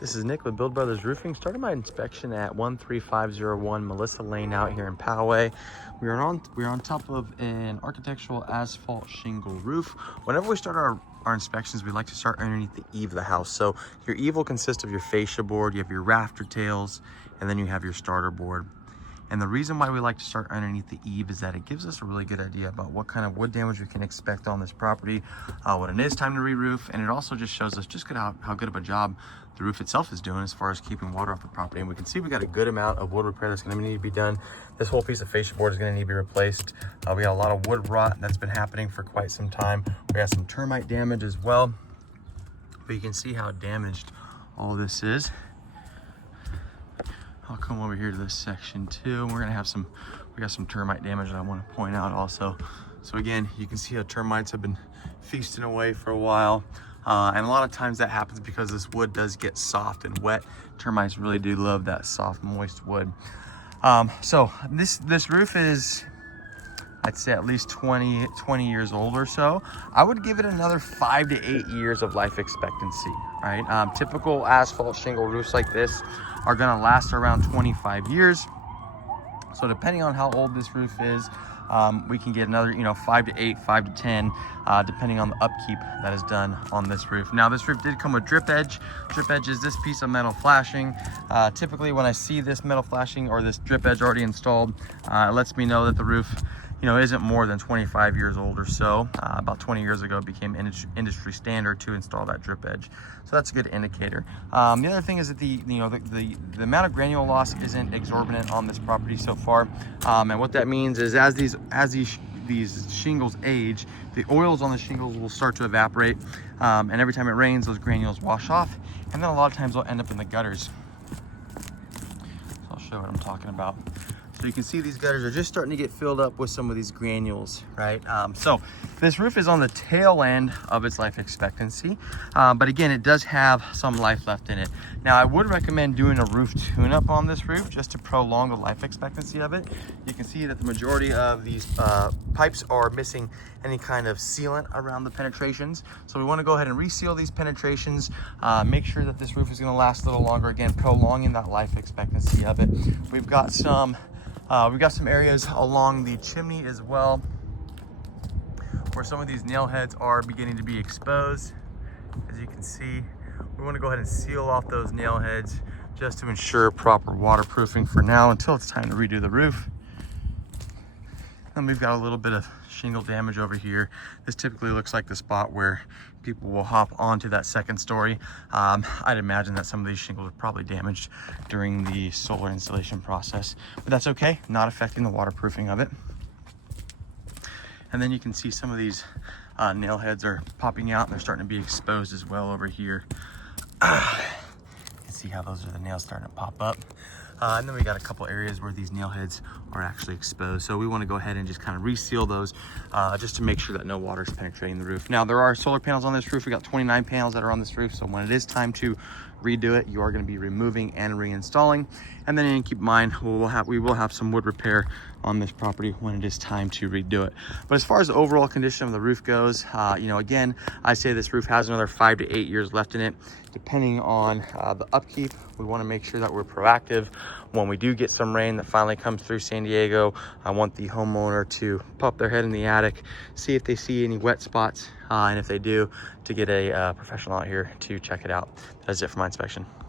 This is Nick with Build Brothers Roofing. Started my inspection at 13501 Melissa Lane out here in Poway. We're on top of an architectural asphalt shingle roof. Whenever we start our inspections, we like to start underneath the eave of the house. So your eave will consist of your fascia board, you have your rafter tails, and then you have your starter board. And the reason why we like to start underneath the eave is that it gives us a really good idea about what kind of wood damage we can expect on this property when it is time to re-roof. And it also just shows us just how good of a job the roof itself is doing as far as keeping water off the property. And we can see we got a good amount of wood repair that's going to need to be done. This whole piece of fascia board is going to need to be replaced. We got a lot of wood rot that's been happening for quite some time. We got some termite damage as well. But you can see how damaged all this is. I'll come over here to this section too. We're gonna have we got some termite damage that I want to point out also. So again, you can see how termites have been feasting away for a while. And a lot of times that happens because this wood does get soft and wet. Termites really do love that soft, moist wood. So this roof is, I'd say, at least 20 years old or so. I would give it another 5 to 8 years of life expectancy, right? Typical asphalt shingle roofs like this are gonna last around 25 years. So depending on how old this roof is, we can get another, 5 to 8, 5 to 10, depending on the upkeep that is done on this roof. Now, this roof did come with drip edge. Drip edge is this piece of metal flashing. Typically, when I see this metal flashing or this drip edge already installed, it lets me know that the roof isn't more than 25 years old or so. About 20 years ago, it became industry standard to install that drip edge. So that's a good indicator. The other thing is that the amount of granule loss isn't exorbitant on this property so far. And what that means is as these shingles age, the oils on the shingles will start to evaporate. And every time it rains, those granules wash off. And then a lot of times they'll end up in the gutters. So I'll show what I'm talking about. So you can see these gutters are just starting to get filled up with some of these granules, right? So this roof is on the tail end of its life expectancy, but again, it does have some life left in it. Now, I would recommend doing a roof tune-up on this roof just to prolong the life expectancy of it. You can see that the majority of these pipes are missing any kind of sealant around the penetrations. So we want to go ahead and reseal these penetrations, make sure that this roof is going to last a little longer, again, prolonging that life expectancy of it. We've got some areas along the chimney as well where some of these nail heads are beginning to be exposed. As you can see, we want to go ahead and seal off those nail heads just to ensure proper waterproofing for now until it's time to redo the roof. And we've got a little bit of shingle damage over here. This typically looks like the spot where people will hop onto that second story. I'd imagine that some of these shingles are probably damaged during the solar installation process, but that's okay, not affecting the waterproofing of it. And then you can see some of these nail heads are popping out and they're starting to be exposed as well over here. You can see how those are the nails starting to pop up. And then we got a couple areas where these nail heads are actually exposed. So we want to go ahead and just kind of reseal those just to make sure that no water is penetrating the roof. Now, there are solar panels on this roof. We got 29 panels that are on this roof. So when it is time to redo it, you are going to be removing and reinstalling. And then keep in mind, we will have some wood repair on this property when it is time to redo it. But as far as the overall condition of the roof goes, again, I say this roof has another 5 to 8 years left in it. Depending on the upkeep, we want to make sure that we're proactive. When we do get some rain that finally comes through San Diego, I want the homeowner to pop their head in the attic, see if they see any wet spots, and if they do, to get a professional out here to check it out. That's it for my inspection.